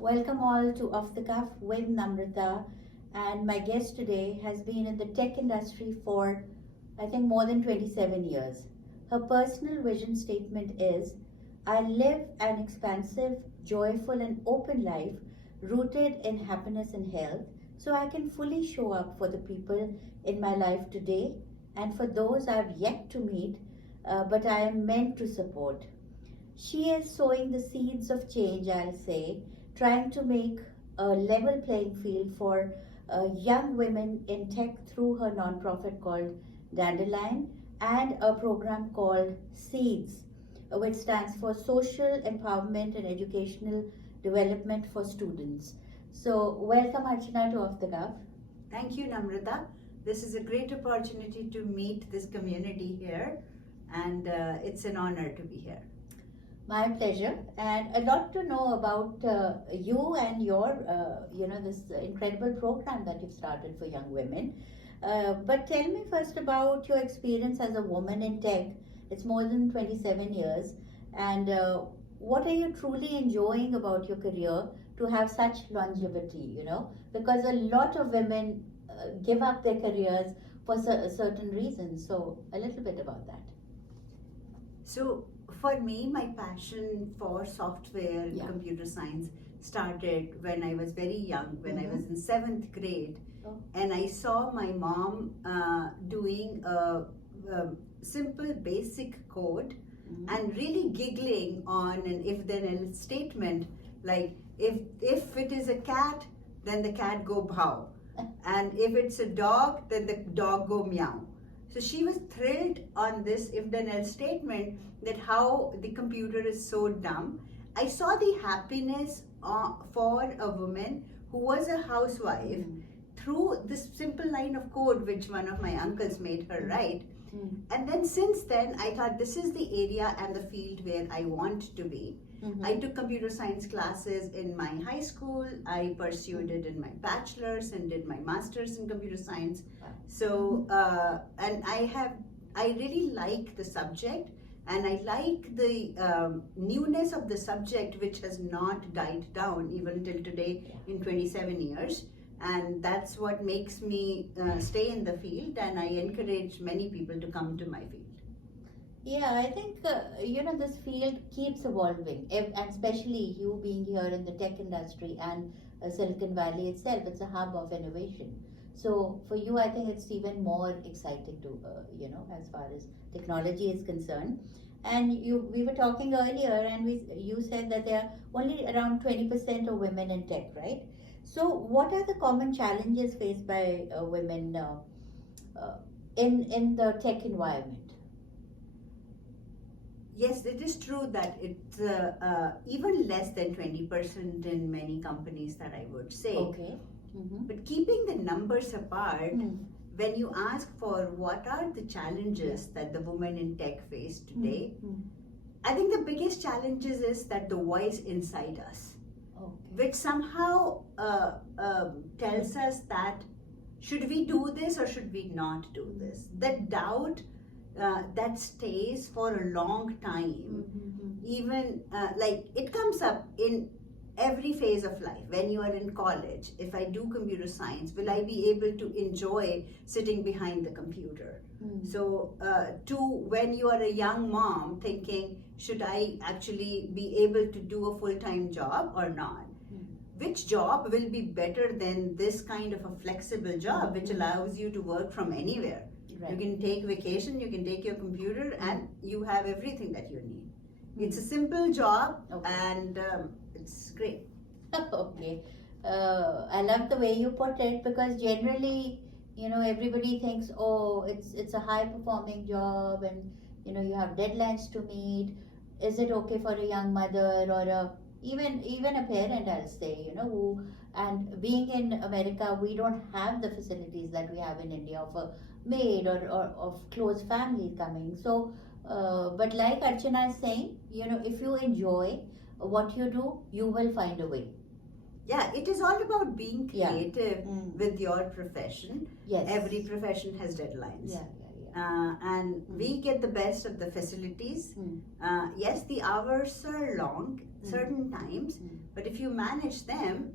Welcome all to Off the Cuff with Namrita. And my guest today has been in the tech industry for, I think, more than 27 years. Her personal vision statement is I live an expansive, joyful, and open life rooted in happiness and health so I can fully show up for the people in my life today and for those I've yet to meet, but I am meant to support. She is sowing the seeds of change, I'll say, trying to make a level playing field for young women in tech through her nonprofit called Dandelion and a program called Seeds, which stands for Social Empowerment and Educational Development for Students. So, welcome Archana to Off the Cuff. Thank you, Namrita. This is a great opportunity to meet this community here, and it's an honor to be here. My pleasure, and a lot to know about you and your, this incredible program that you've started for young women. But tell me first about your experience as a woman in tech. It's more than 27 years, and what are you truly enjoying about your career to have such longevity? Because a lot of women give up their careers for certain reasons. So, a little bit about that. So, for me, my passion for software and computer science started when I was very young, when I was in 7th grade, and I saw my mom doing a simple basic code and really giggling on an if-then-else statement, like if it is a cat, then the cat go bhav, and if it's a dog, then the dog go meow. So she was thrilled on this if-then-else statement that how the computer is so dumb. I saw the happiness for a woman who was a housewife through this simple line of code which one of my uncles made her write. And then since then, I thought this is the area and the field where I want to be. I took computer science classes in my high school. I pursued it in my bachelor's and did my master's in computer science. So, and I really like the subject, and I like the newness of the subject, which has not died down even till today in 27 years. And that's what makes me stay in the field, and I encourage many people to come to my field. Yeah, I think, this field keeps evolving, and especially you being here in the tech industry and Silicon Valley itself, it's a hub of innovation. So for you, I think it's even more exciting to, as far as technology is concerned. And we were talking earlier, and you said that there are only around 20% of women in tech, right? So what are the common challenges faced by women in the tech environment? Yes, it is true that it's even less than 20% in many companies that I would say. Okay. But keeping the numbers apart, when you ask for what are the challenges that the women in tech face today, I think the biggest challenges is that the voice inside us, which somehow tells us that should we do this or should we not do this? That doubt that stays for a long time. Even like it comes up in every phase of life. When you are in college, if I do computer science, will I be able to enjoy sitting behind the computer? So to when you are a young mom thinking, should I actually be able to do a full-time job or not? Which job will be better than this kind of a flexible job which allows you to work from anywhere? Right. You can take vacation, you can take your computer, and you have everything that you need. It's a simple job, and it's great. Okay. I love the way you put it, because generally, everybody thinks, oh, it's a high performing job, and you have deadlines to meet. Is it okay for a young mother or even a parent, I'll say, who, and being in America, we don't have the facilities that we have in India of a maid or of close family coming. So, but like Archana is saying, if you enjoy what you do, you will find a way. Yeah, it is all about being creative with your profession. Yes. Every profession has deadlines. Yeah. And we get the best of the facilities. Yes, the hours are long certain times, but if you manage them,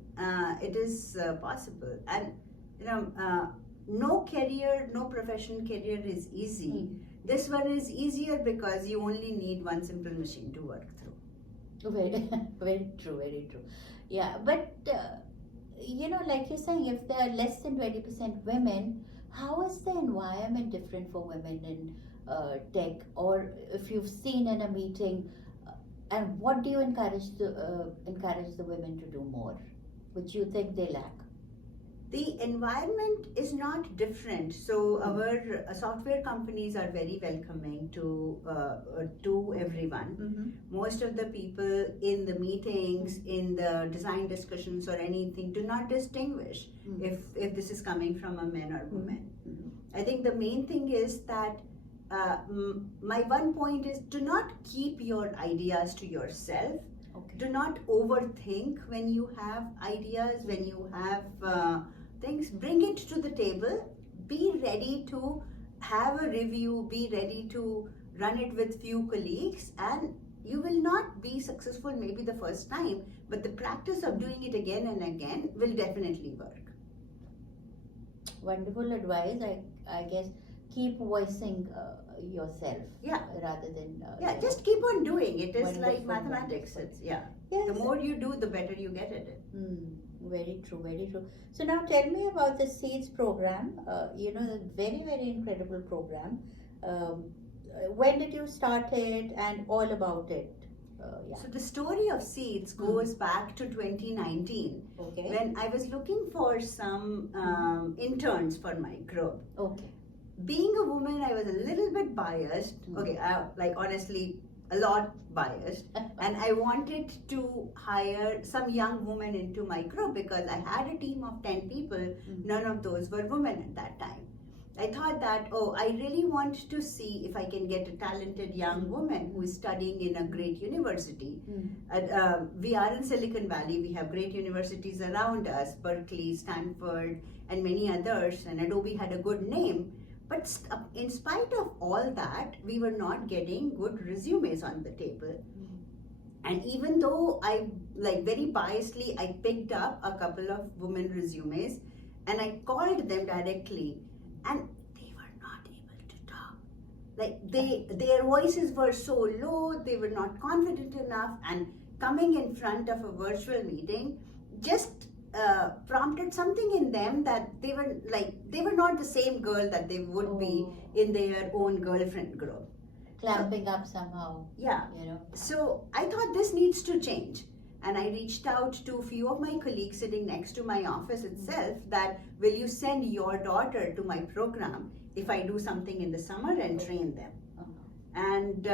it is possible. And no career, no profession career is easy. This one is easier because you only need one simple machine to work through. Very, very true, very true. Yeah, but like you're saying, if there are less than 20% women, how is the environment different for women in tech? Or if you've seen in a meeting, and what do you encourage the women to do more, which you think they lack? The environment is not different. So our software companies are very welcoming to everyone. Most of the people in the meetings, in the design discussions or anything, do not distinguish if this is coming from a man or woman. I think the main thing is that my one point is, do not keep your ideas to yourself. Do not overthink when you have ideas, when you have things. Bring it to the table. Be ready to have a review. Be ready to run it with few colleagues, and you will not be successful maybe the first time, but the practice of doing it again and again will definitely work. Wonderful advice. I guess keep voicing yourself. Rather than just keep on doing it. Is like mathematics. It's the more you do, the better you get at it. Very true, very true. So now tell me about the Seeds program. The very, very incredible program. When did you start it, and all about it? So the story of Seeds goes back to 2019, when I was looking for some interns for my group. Being a woman, I was a little bit biased. Honestly, a lot biased. And I wanted to hire some young women into my group because I had a team of 10 people. None of those were women at that time. I thought that, I really want to see if I can get a talented young woman who is studying in a great university. We are in Silicon Valley. We have great universities around us, Berkeley, Stanford, and many others. And Adobe had a good name. But in spite of all that, we were not getting good resumes on the table. And even though I, very biasedly, I picked up a couple of women resumes and I called them directly, and they were not able to talk. Their voices were so low, they were not confident enough, and coming in front of a virtual meeting just prompted something in them that they were not the same girl that they would be in their own girlfriend group. Clamping up somehow. So I thought this needs to change. And I reached out to a few of my colleagues sitting next to my office itself that, will you send your daughter to my program if I do something in the summer and train them? And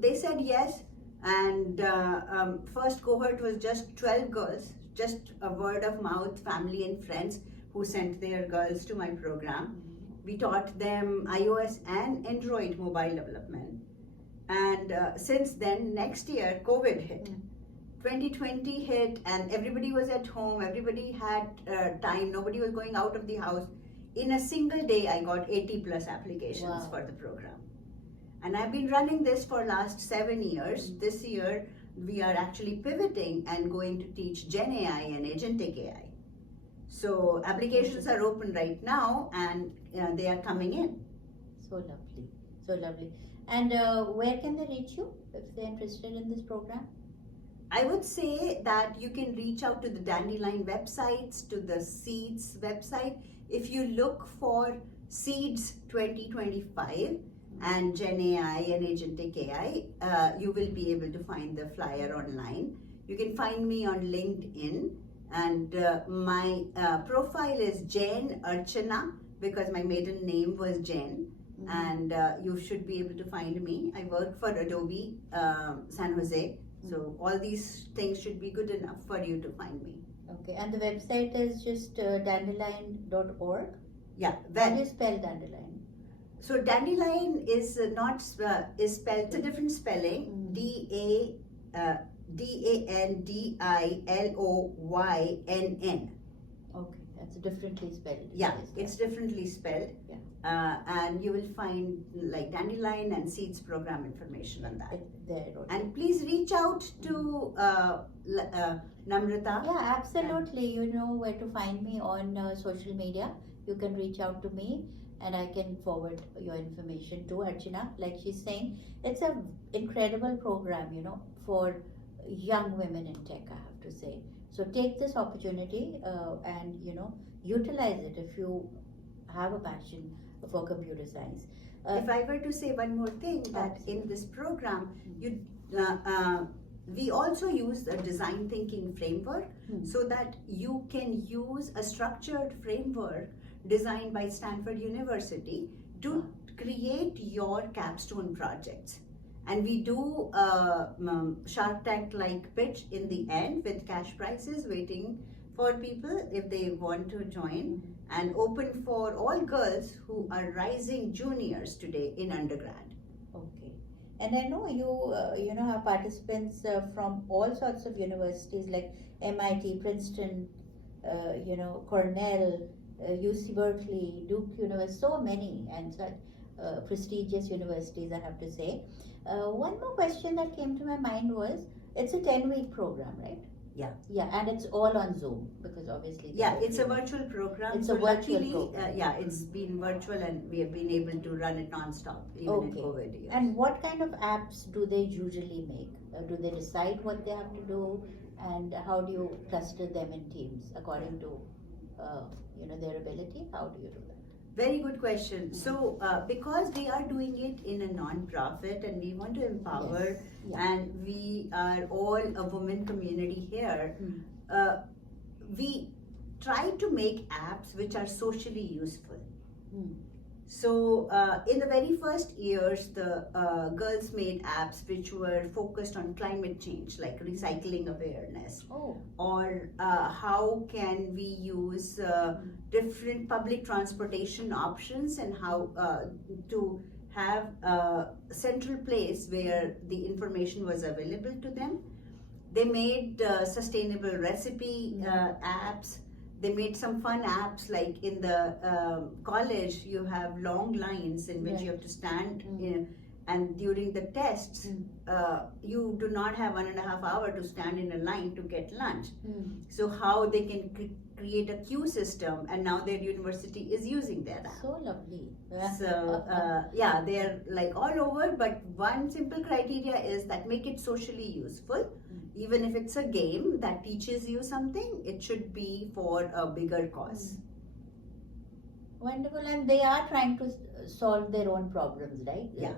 they said yes. And first cohort was just 12 girls. Just a word of mouth, family and friends who sent their girls to my program. We taught them iOS and Android mobile development. And since then, next year, COVID hit. 2020 hit and everybody was at home, everybody had time, nobody was going out of the house. In a single day, I got 80 plus applications for the program. And I've been running this for last 7 years. This year, we are actually pivoting and going to teach Gen AI and Agentic AI. So applications are open right now and they are coming in. So lovely, so lovely. And where can they reach you if they're interested in this program? I would say that you can reach out to the Dandelion websites, to the Seeds website. If you look for Seeds 2025, and Gen AI and Agentic AI, you will be able to find the flyer online. You can find me on LinkedIn, and my profile is Jen Archana because my maiden name was Jen, and you should be able to find me. I work for Adobe San Jose, so all these things should be good enough for you to find me. Okay, and the website is just dandelion.org? Yeah. How do you spell dandelion? So dandelion is not spelled. It's a different spelling. DANDILOYNN. Okay, It's differently spelled. Yeah, it's differently spelled. Yeah. And you will find like dandelion and seeds program information on that. There. And please reach out to Namrita. Yeah, absolutely. You know where to find me on social media. You can reach out to me and I can forward your information to Archana. Like she's saying, it's a incredible program, you know, for young women in tech, I have to say. So take this opportunity and, you know, utilize it if you have a passion for computer science. If I were to say one more thing, that in this program, you we also use a design thinking framework so that you can use a structured framework designed by Stanford University to create your capstone projects. And we do Shark Tank like pitch in the end with cash prizes waiting for people if they want to join, and open for all girls who are rising juniors today in undergrad. Okay. And I know you know, have participants from all sorts of universities like MIT, Princeton, you know, Cornell, UC Berkeley, Duke University, so many, and such prestigious universities, I have to say. One more question that came to my mind was, it's a 10-week program, right? Yeah. Yeah, and it's all on Zoom because obviously. Yeah, it's a virtual program. It's so a virtual luckily, program. yeah, it's been virtual and we have been able to run it non-stop even in COVID years. And what kind of apps do they usually make? Do they decide what they have to do, and how do you cluster them in teams according to you know, their ability? How do you do that? Very good question. So, because we are doing it in a non-profit and we want to empower, and we are all a women community here, we try to make apps which are socially useful. So, in the very first years, the girls made apps which were focused on climate change, like recycling awareness, or how can we use different public transportation options, and how to have a central place where the information was available to them. They made sustainable recipe apps. They made some fun apps, like in the college you have long lines in which you have to stand and during the tests you do not have 1.5 hours to stand in a line to get lunch. So how they can create a queue system, and now their university is using that app. So lovely. So yeah, they're like all over, but one simple criteria is that make it socially useful. Even if it's a game that teaches you something, it should be for a bigger cause. Wonderful, and they are trying to solve their own problems, right? Yeah.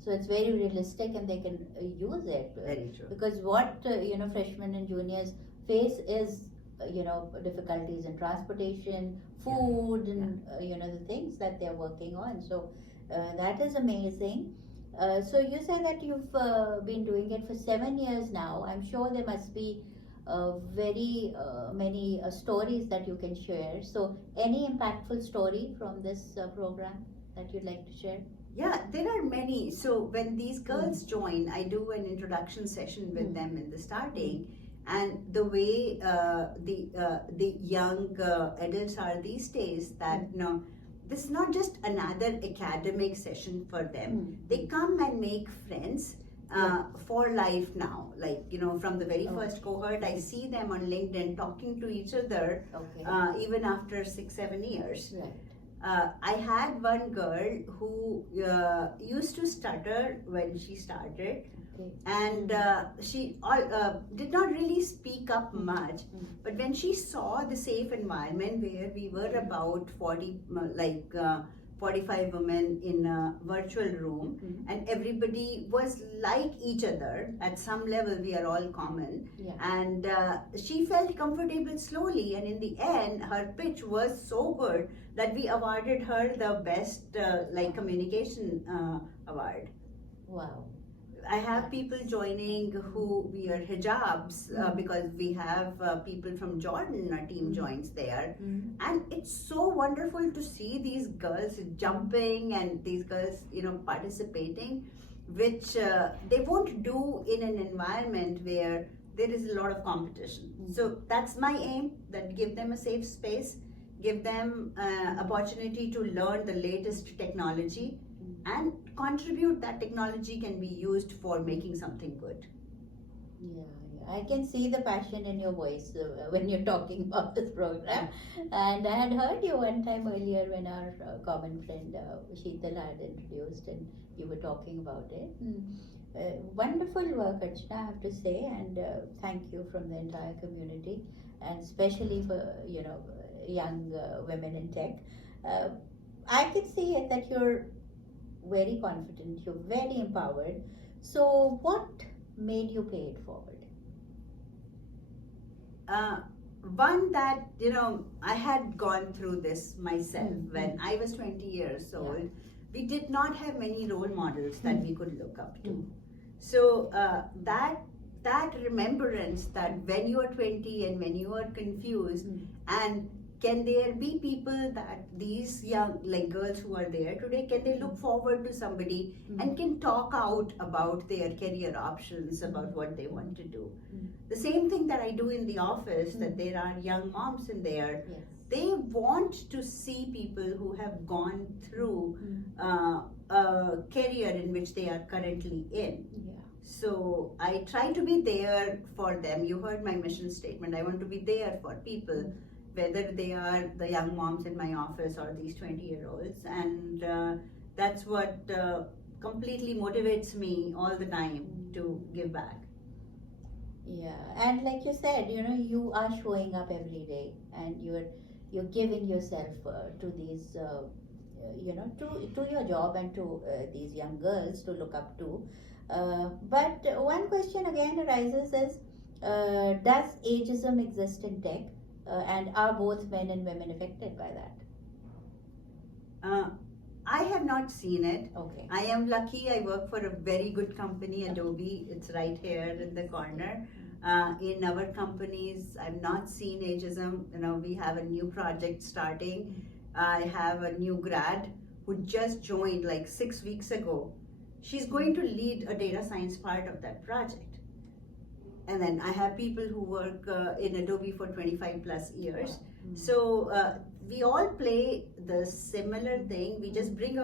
So it's very realistic, and they can use it. Very true. Because what you know, freshmen and juniors face is you know, difficulties in transportation, food, and you know, the things that they're working on. So that is amazing. So you say that you've been doing it for 7 years now. I'm sure there must be very many stories that you can share. So any impactful story from this program that you'd like to share? Yeah, there are many. So when these girls join, I do an introduction session with them in the starting. And the way the young adults are these days, that you know, this is not just another academic session for them. They come and make friends for life now. Like, you know, from the very first cohort, I see them on LinkedIn talking to each other even after 6-7 years. I had one girl who used to stutter when she started. And she did not really speak up much, but when she saw the safe environment where we were about 45 women in a virtual room, and everybody was like each other at some level, we are all common, and she felt comfortable slowly, and in the end her pitch was so good that we awarded her the best communication award. Wow. I have people joining who wear hijabs because we have people from Jordan, our team joins there. And it's so wonderful to see these girls jumping and these girls, you know, participating, which they won't do in an environment where there is a lot of competition. So that's my aim, that give them a safe space give them opportunity to learn the latest technology, and contribute. That technology can be used for making something good. Yeah, I can see the passion in your voice when you're talking about this program. And I had heard you one time earlier when our common friend Sheetal had introduced, and you were talking about it. Wonderful work, Archana, I have to say, and thank you from the entire community, and especially for young women in tech. I can see it that you're very confident, you're very empowered. So, what made you pay it forward? One that, I had gone through this myself. When I was 20 years old. We did not have many role models that we could look up to. So that remembrance that when you are 20 and when you are confused, and can there be people that these young, like girls who are there today, can they look forward to somebody and can talk out about their career options, about what they want to do? The same thing that I do in the office, that there are young moms in there. Yes. They want to see people who have gone through a career in which they are currently in. Yeah. So I try to be there for them. You heard my mission statement. I want to be there for people, whether they are the young moms in my office or these 20-year-olds. And that's what completely motivates me all the time to give back. Yeah, and like you said, you are showing up every day, and you're giving yourself to these, to your job, and to these young girls to look up to. But one question again arises is, does ageism exist in tech, and are both men and women affected by that? I have not seen it. Okay. I am lucky. I work for a very good company, Adobe. It's right here in the corner. In our companies, I've not seen ageism. We have a new project starting. I have a new grad who just joined like 6 weeks ago. She's going to lead a data science part of that project. And then I have people who work in Adobe for 25 plus years. So we all play the similar thing. We just bring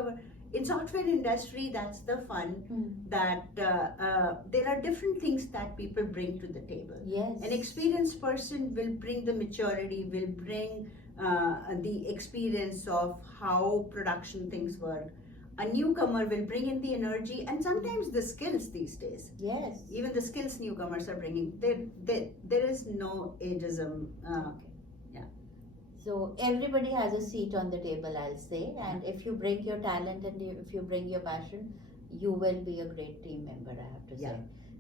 in software industry, that's the fun, that there are different things that people bring to the table. Yes. An experienced person will bring the maturity, will bring the experience of how production things work. A newcomer will bring in the energy and sometimes the skills these days. Yes. Even the skills newcomers are bringing. There is no ageism. Yeah. So everybody has a seat on the table, I'll say. And if you bring your talent and if you bring your passion, you will be a great team member, I have to say.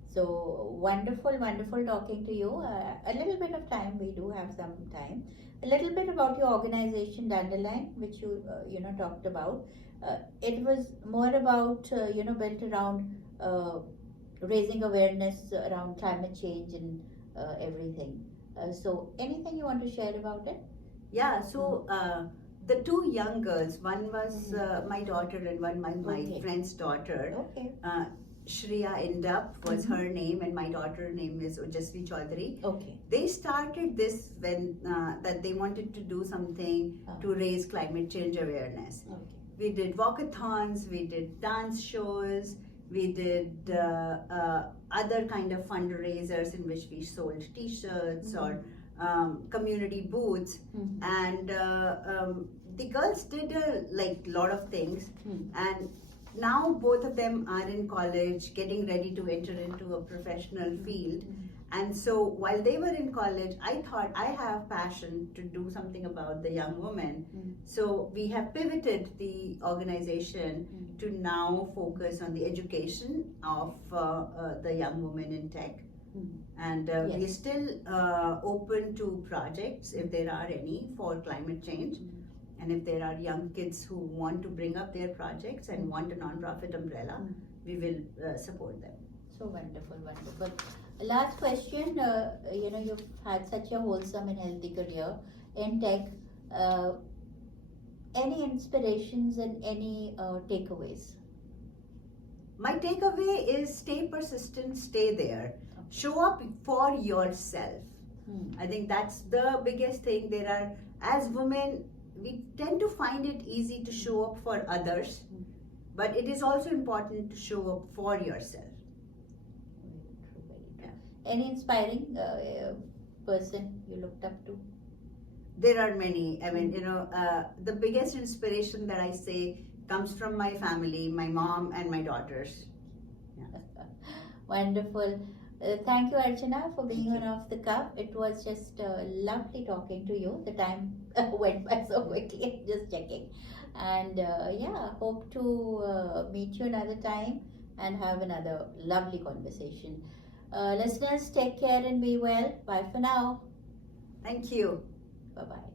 So wonderful talking to you. A little bit of time, we do have some time. A little bit about your organization, Dandelion, which you talked about. It was more about built around raising awareness around climate change and everything. So anything you want to share about it? Yeah. So the two young girls, one was my daughter and one my friend's daughter. Okay. Shreya Indup was her name, and my daughter's name is Ujasvi Chaudhary. Okay. They started this when that they wanted to do something to raise climate change awareness. Okay. We did walkathons, we did dance shows, we did other kind of fundraisers in which we sold T-shirts or community booths, and the girls did a lot of things, and now both of them are in college, getting ready to enter into a professional field. And so while they were in college, I thought I have passion to do something about the young women. So we have pivoted the organization to now focus on the education of the young women in tech. And we're still open to projects if there are any for climate change. And if there are young kids who want to bring up their projects and want a non-profit umbrella, we will support them. So wonderful. Last question, you've had such a wholesome and healthy career in tech. Any inspirations and any takeaways? My takeaway is stay persistent, stay there. Show up for yourself. I think that's the biggest thing. There are, as women, we tend to find it easy to show up for others, but it is also important to show up for yourself. Very true, very true. Any inspiring person you looked up to? There are many. I mean, the biggest inspiration that I say comes from my family, my mom and my daughters. Wonderful. Thank you, Archana, for being on Off the Cuff. It was just lovely talking to you. The time went by so quickly, just checking. And hope to meet you another time and have another lovely conversation. Listeners, take care and be well. Bye for now. Thank you. Bye bye.